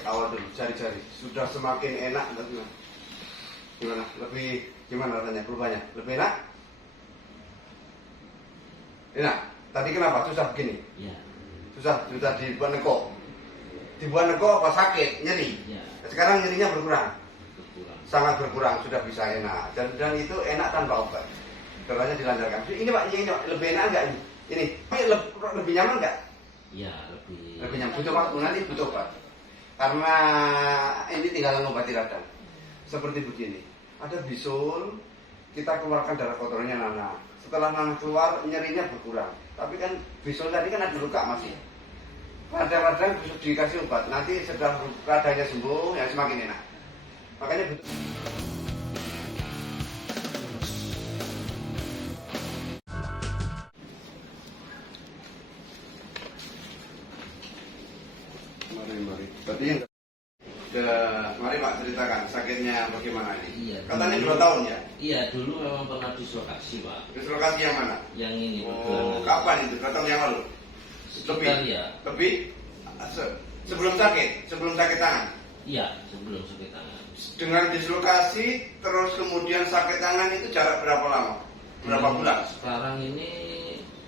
pakai awal dulu, cari-cari. Sudah semakin enak, gimana? Lebih gimana rasanya? Perubahannya? Lebih enak? Enak. Tadi kenapa? Susah begini? Iya. Susah dibuat neko. Dibuat neko apa sakit? Nyeri? Iya. Sekarang nyerinya berkurang. Berkurang. Sangat berkurang, sudah bisa enak. Dan itu enak tanpa obat. Caranya dilancarkan. Ini Pak, ini Pak, lebih enak enggak ini? Ini lebih nyaman enggak? Iya, Lebih nyaman. Butuh waktu, nanti butuh obat. Karena ini tinggal mengobati radang. Seperti begini. Ada bisul, kita keluarkan darah kotornya Nana. Setelah Nana keluar, nyerinya berkurang. Tapi kan bisul tadi kan ada luka masih. Radang-radang dikasih obat. Nanti setelah radangnya sembuh, ya semakin enak. Makanya mari. Tadi yang mari Pak ceritakan sakitnya bagaimana ini? Iya. Katanya 2 tahun ya? Iya, dulu memang pernah dislokasi, Pak. Dislokasi yang mana? Yang ini. Oh, kapan itu? 2 tahun yang lalu? Sekitar ya. Lebih? Sebelum sakit tangan? Iya, sebelum sakit tangan. Dengan dislokasi, terus kemudian sakit tangan itu jarak berapa lama? Berapa bulan? Sekarang ini...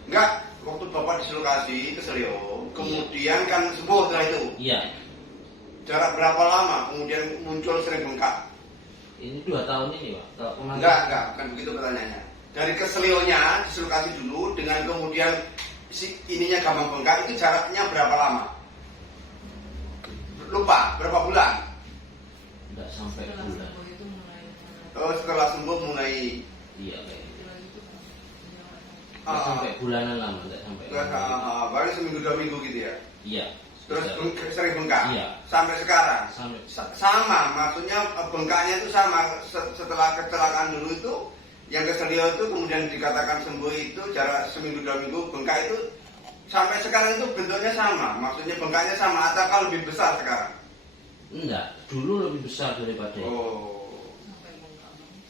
Enggak, waktu Bapak dislokasi ke Selio, kemudian kan sembuh setelah itu. Iya. Jarak berapa lama kemudian muncul sering bengkak? Ini 2 tahun ini, Pak. Kalau kemarin... Enggak, kan begitu pertanyaannya. Dari keselionya, dislokasi dulu, dengan kemudian ininya gampang bengkak, itu jaraknya berapa lama? Lupa, berapa bulan? Enggak sampai bulan. Oh, setelah sembuh mulai... Iya, kayak gitu. Enggak sampai bulanan lama, enggak sampai. Baru seminggu 2 minggu gitu ya? Iya. Terus sering bengkak? Iya. Sampai sekarang? Sampai. Sama, maksudnya bengkaknya itu sama. Setelah kecelakaan dulu itu, yang ke Selio itu kemudian dikatakan sembuh itu jarak seminggu 2 minggu, bengkak itu sampai sekarang itu bentuknya sama. Maksudnya bengkaknya sama atau lebih besar sekarang? Enggak, dulu lebih besar daripada itu. Oh.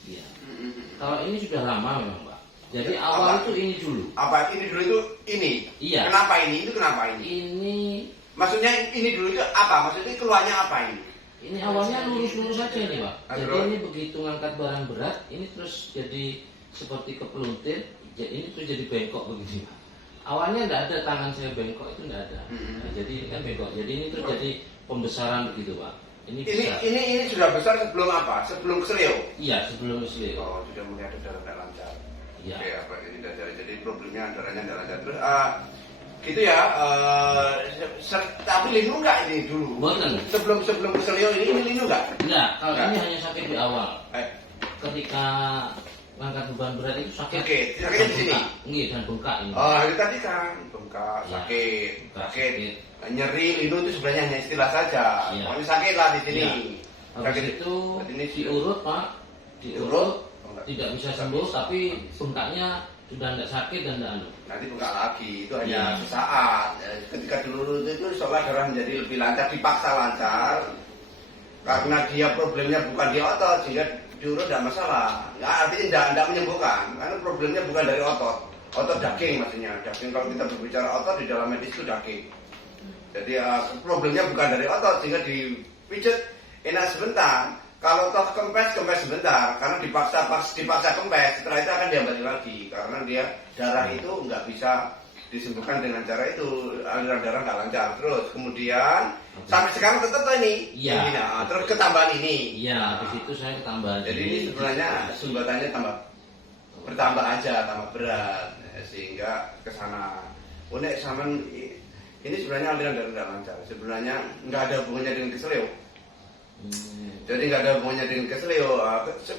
Iya. Kalau ini sudah lama memang, Pak. Jadi awal itu ini dulu. Apa ini dulu itu ini? Iya. Kenapa ini? Itu kenapa ini? Ini Maksudnya ini dulu itu apa? Maksudnya keluarnya apa ini? ini awalnya lurus-lurus saja ini, Pak. Jadi Terus? ini begitu ngangkat barang berat, ini terus jadi seperti kepeluntir. Ini terus jadi bengkok begini, Pak. Awalnya enggak ada tangan saya bengkok itu enggak ada. Nah, jadi ini kan bengkok. Jadi ini terus jadi pembesaran begitu, Pak. Ini sudah besar sebelum apa? Sebelum Selio? Iya, sebelum Selio. Oh, sudah mulai ada darah tidak lancar. Iya. Oke, apa ini jadi problemnya darahnya tidak lancar. Terus gitu ya. Tapi linu enggak ini dulu? Bukan. Sebelum Selio ini linu enggak? Enggak, kalau Enggak. ini hanya sakit di awal. Ketika ngangkat beban berat itu sakit. Oke, sakitnya di sini? Iya, dan bengkak ini. Oh, itu tadi kan bengkak, Ya, sakit, bengkak, sakit. sakit. Nyeri linu itu sebenarnya hanya istilah saja. Ya. Pokoknya sakit lah di sini. Habis Sakit itu ini diurut, Pak. Diurut? Tidak bisa sembuh, tapi bengkaknya sudah tidak sakit dan tidak anu. Nanti bengkak lagi, itu hanya Ya. sesaat. Ketika dulu itu seolah darah menjadi lebih lancar, dipaksa lancar. Karena dia problemnya bukan di otot, sehingga diurut tidak masalah. Nah, artinya tidak menyembuhkan, karena problemnya bukan dari otot. Otot daging maksudnya. Daging, kalau kita berbicara otot di dalam medis itu daging. Jadi problemnya bukan dari otot, sehingga dipijat enak sebentar. Kalau toh kempes sebentar, karena dipaksa kempes, setelah itu akan diambali lagi, karena dia darah itu nggak bisa disembuhkan dengan cara itu, aliran darah nggak lancar. Terus kemudian sampai sekarang tetap ini, Iya. ini, terus ketambahan ini. Iya, habis itu saya ketambahan. Jadi ini sebenarnya sumbatannya bertambah aja, tambah berat, sehingga kesana. Unik sama ini sebenarnya aliran darah nggak lancar. Sebenarnya nggak ada hubungannya dengan keselio. Jadi nggak ada hubungannya dengan keselio.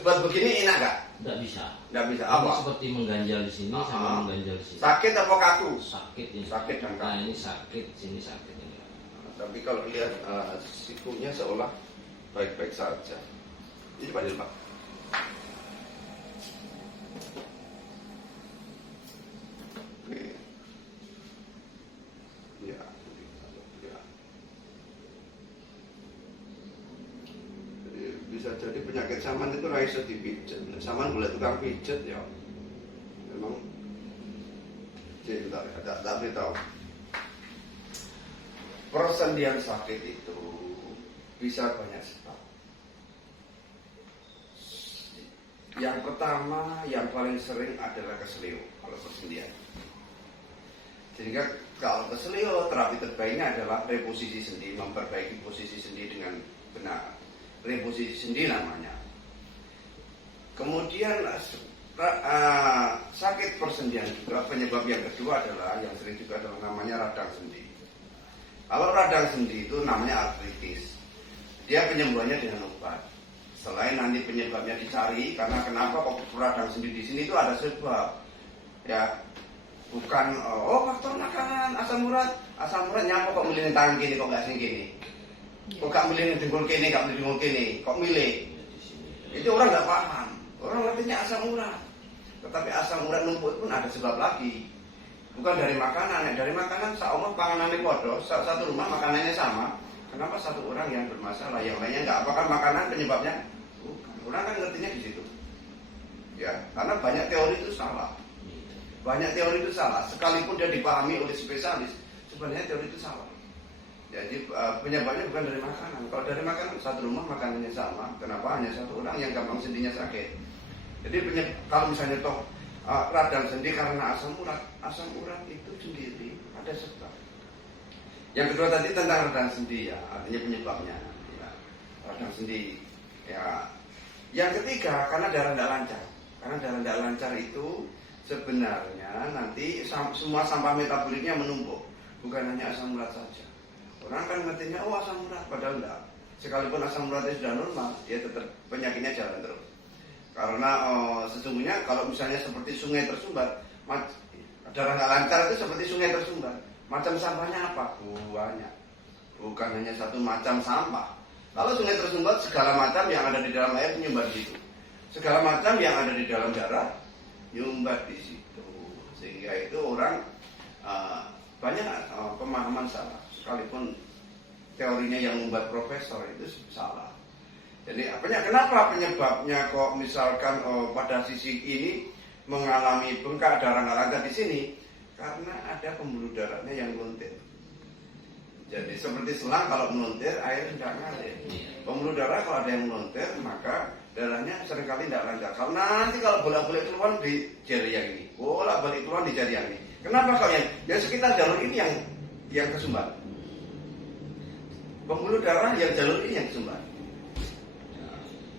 Buat begini enak nggak? Nggak bisa. Nggak bisa. Ini Apa? seperti mengganjal di sini sama mengganjal di sini. Sakit apa kaku? Sakit ini. Sakit dan kaku. Nah, ini sakit, sini sakit ini. Tapi kalau lihat sikunya seolah baik-baik saja. Ini Pak Pak. Oke. Ya. Ya. Bisa jadi penyakit saman itu raiso dipijet. Saman boleh tukang pijet ya. Memang. Jadi tak beritahu. Persendian sakit itu bisa banyak sebab. Yang pertama, yang paling sering adalah keselio kalau persendian. Sehingga kalau keselio, terapi terbaiknya adalah reposisi sendi, memperbaiki posisi sendi dengan benar. Reposisi sendi namanya. Kemudian sakit persendian juga penyebab yang kedua adalah yang sering juga adalah namanya radang sendi. Kalau radang sendi itu namanya artritis. Dia penyembuhannya dengan obat. Selain nanti penyebabnya dicari, karena kenapa kok radang sendi di sini itu ada sebab. Ya, bukan faktor makanan, asam urat nyapa kok milih tangan kini kok nggak sing kini. Kok gak milih dengkul kini, gak milih dengkul kini, kok milih? Itu orang nggak paham. Orang ngertinya asam urat. Tetapi asam urat numpuk pun ada sebab lagi. Bukan dari makanan. Dari makanan seumur panganannya podo, satu rumah makanannya sama. Kenapa satu orang yang bermasalah, yang lainnya enggak? Apakah makanan penyebabnya? Bukan. Orang kan ngertinya di situ. Ya, karena banyak teori itu salah. Banyak teori itu salah. Sekalipun dia dipahami oleh spesialis, sebenarnya teori itu salah. Jadi penyebabnya bukan dari makanan. Kalau dari makanan, satu rumah makanannya sama. Kenapa hanya satu orang yang gampang sendinya sakit? Jadi kalau misalnya toh radang sendi karena asam urat itu sendiri ada sebab. Yang kedua tadi tentang radang sendi ya, artinya penyebabnya ya, radang sendi. Ya. Yang ketiga karena darah tidak lancar. Karena darah tidak lancar itu sebenarnya nanti semua sampah metaboliknya menumpuk, bukan hanya asam urat saja. Orang kan ngertinya asam urat, padahal enggak. Sekalipun asam uratnya sudah normal, dia tetap penyakitnya jalan terus. Karena sesungguhnya kalau misalnya seperti sungai tersumbat, darah nggak lancar itu seperti sungai tersumbat. Macam sampahnya apa? Banyak. Bukan hanya satu macam sampah. Kalau sungai tersumbat, segala macam yang ada di dalam air menyumbat di situ. Segala macam yang ada di dalam darah menyumbat di situ. Sehingga itu orang banyak pemahaman salah. Sekalipun teorinya yang membuat profesor itu salah. Jadi kenapa penyebabnya kok misalkan pada sisi ini mengalami bengkak darah nggak lancar di sini? Karena ada pembuluh darahnya yang meluntir. Jadi seperti selang kalau meluntir air tidak ngalir. Pembuluh darah kalau ada yang meluntir maka darahnya seringkali tidak lancar. Karena nanti kalau bolak-balik keluar di jari yang ini, bolak-balik keluar di jari yang ini. Kenapa kok yang sekitar jalur ini yang kesumbat? Pembuluh darah yang jalur ini yang kesumbat.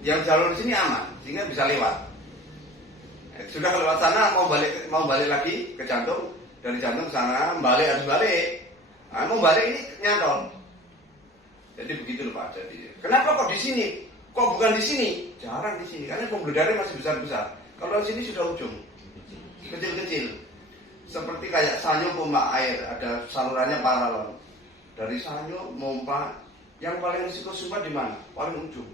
Yang jalur di sini aman, sehingga bisa lewat. Sudah lewat sana mau balik lagi ke jantung, dari jantung ke sana harus balik. Nah, mau balik ini nyantol. Jadi begitu loh Pak. Jadi kenapa kok di sini? Kok bukan di sini? Jarang di sini, karena pembuluh darah masih besar-besar. Kalau di sini sudah ujung, kecil-kecil. Seperti kayak sanyo pompa air, ada salurannya paralel. Dari sanyo pompa, yang paling risiko sumbat di mana? Paling ujung.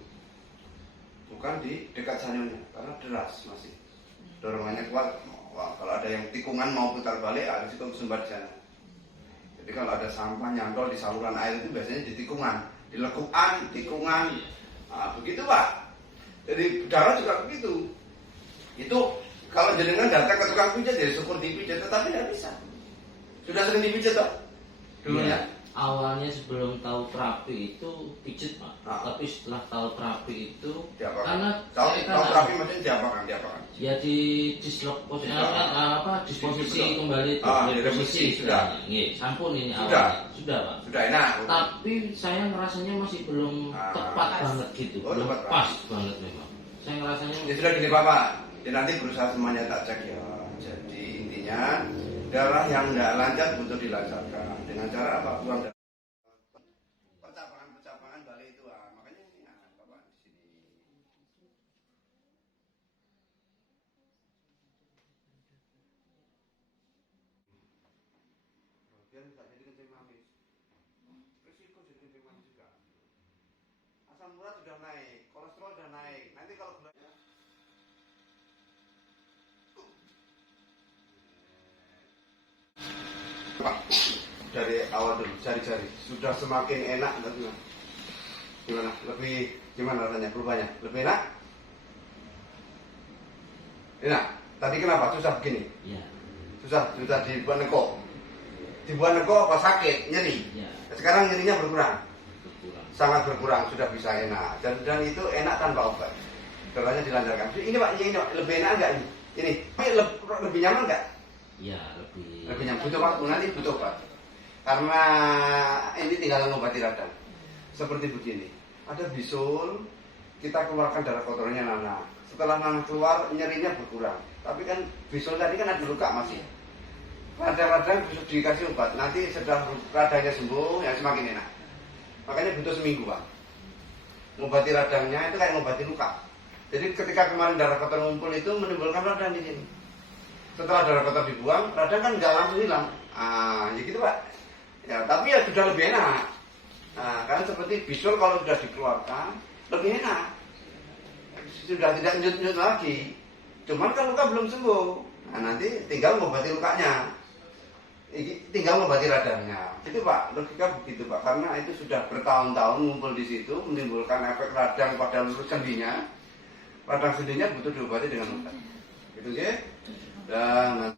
Bukan di dekat sanyonya, karena deras masih dorongannya kuat. Wah, kalau ada yang tikungan mau putar balik, harus itu sumbat di sana. Jadi kalau ada sampah nyantol di saluran air itu biasanya di tikungan, di lekukan, tikungan, begitu Pak. Jadi darah juga begitu. Itu kalau jenengan datang ke tukang pijat, jadi syukur dipijat, tetapi tidak bisa. Sudah sering dipijat toh dulunya. Ya. Awalnya sebelum tahu terapi itu pijet Pak, tapi setelah tahu terapi itu diapakan? Karena tahu terapi maksudnya diapakan? Ya disposisi kembali itu, reposisi sudah. Sampun ini sudah Pak. Sudah enak. Tapi saya ngerasanya masih belum tepat banget gitu, belum pas banget memang. Saya ngerasanya ya sudah gini Bapak, ya nanti berusaha semuanya tak cek ya. Jadi intinya darah yang tidak lancar butuh dilancarkan. Dengan cara apa? Buang darah. Percabangan balik itu makanya ini Bapak di sini. Biar tidak jadi kencing manis. Risiko jadi kencing manis juga. Asam urat sudah naik, kolesterol sudah naik. Nanti kalau gulanya Pak, dari awal dulu cari-cari sudah semakin enak gimana? Lebih gimana rasanya? Perubahannya lebih enak? Enak. Tadi kenapa susah begini? Ya. Susah dibuat neko. Dibuat neko apa sakit? Nyeri. Ya. Sekarang nyerinya berkurang. sangat berkurang, sudah bisa enak. Dan itu enak tanpa obat. Darahnya dilancarkan. Ini Pak, ini lebih enak enggak ini? Ini lebih nyaman enggak? Ya, Lebih nyaman. Butuh waktu, nanti butuh obat. Karena ini tinggal mengobati radang. Seperti begini. Ada bisul, kita keluarkan darah kotornya Nana. Setelah Nana keluar, nyerinya berkurang. Tapi kan bisul tadi kan ada luka masih. Radang-radang bisa dikasih obat. Nanti setelah radangnya sembuh, ya semakin enak. Makanya butuh seminggu, Pak. Mengobati radangnya itu kayak mengobati luka. Jadi ketika kemarin darah kotor ngumpul itu menimbulkan radang di sini. Setelah darah kotor dibuang, radang kan nggak langsung hilang. Ya gitu Pak. Ya, tapi ya sudah lebih enak. Karena seperti bisul kalau sudah dikeluarkan, lebih enak. Sudah tidak nyut-nyut lagi. Cuman kan luka belum sembuh. Nanti tinggal mengobati lukanya. Tinggal mengobati radangnya. Itu Pak, logika begitu Pak. Karena itu sudah bertahun-tahun ngumpul di situ, menimbulkan efek radang pada lurus sendinya. Radang sendinya butuh diobati dengan obat. Gitu ya. Dan